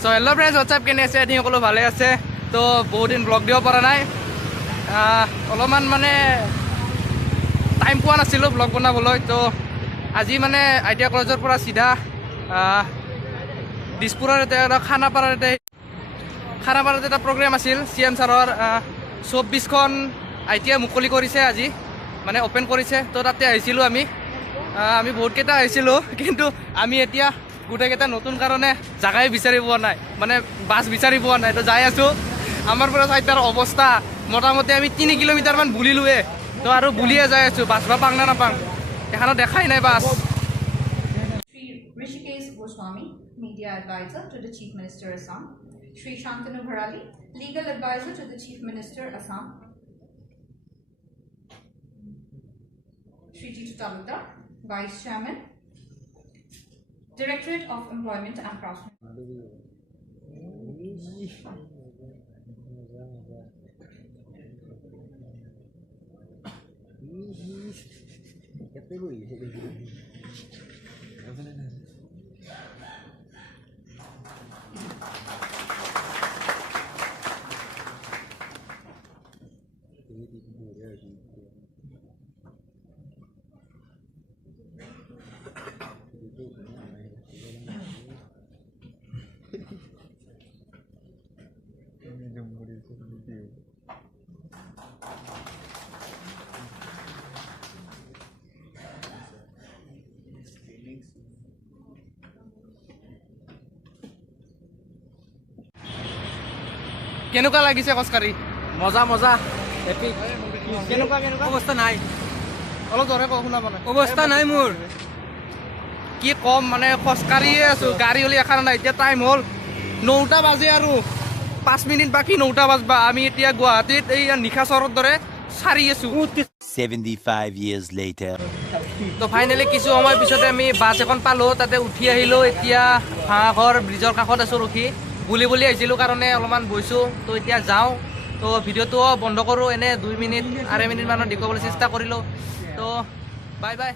So hello' friends WhatsApp কেনে আছে এদিন সকলো ভালে আছে তো বহুত দিন ব্লগ দিব পৰা নাই অলপমান মানে টাইম পোৱা নাছিলোঁ ব্লগ বনাবলৈ তো আজি মানে আইটিআই কলেজৰ পৰা চিধা দিছপুৰৰ এটা খানাপাৰাত এটা প্ৰগ্ৰেম আছিল CM ছাৰৰ 24খন আইটিআই মুকলি কৰিছে আজি মানে অপেন কৰিছে তো তাতে আহিছিলোঁ আমি বহুতকেইটা আহিছিলোঁ কিন্তু আমি এতিয়া গোটেইকেইটা নতুন কাৰণে জাগাই বিচাৰি পোৱা নাই মানে বাছ বিচাৰি পোৱা নাই তো যাই আছোঁ আমাৰ পৰা চাইটাৰ অৱস্থা মোটামুটি আমি 3 কিলোমিটাৰমান বুলিলোৱে তো আৰু বুলিয়ে যাই আছোঁ বাছ বা পাং না নাপাং এখানত দেখাই নাই bus Shri Rishikesh Goswami, Media Advisor to the Chief Minister Assam. Shri Shantanu Bharali, Legal Advisor to the Chief Minister Assam. Shri Jitu Talukdar, Vice Chairman, Directorate of Employment and Craftsmanship. কেনেকুৱা লাগিছে খোজকাঢ়ি মজা মজা epic কেনেকুৱা অৱস্থা নাই অলপ জোৰে কওঁ শুনা মানে অৱস্থা নাই মোৰ কি কম মানে খোজকাঢ়িয়ে আছোঁ গাড়ী হ'লে এখন নাই এতিয়া টাইম হ'ল 9টা বাজে আৰু 5 মিনিট বাকী 9টা বাজবা আমি এতিয়া গুৱাহাটীত এই নিশা চহৰৰ দৰে চাৰি আছোঁ 75 years later. তো ফাইনেলি কিছু সময় পিছতে আমি বাছ এখন পালোঁ তাতে উঠি আহিলোঁ এতিয়া ভাঙাঘৰ ব্ৰিজৰ কাষত আছোঁ ৰখি বুলি আহিছিলোঁ কাৰণে অলপমান বহিছোঁ তো এতিয়া যাওঁ তো ভিডিঅ'টো বন্ধ কৰোঁ এনে 2 মিনিট 2.5 মিনিটমানত দেখুৱাবলৈ চেষ্টা কৰিলোঁ তো বাই বাই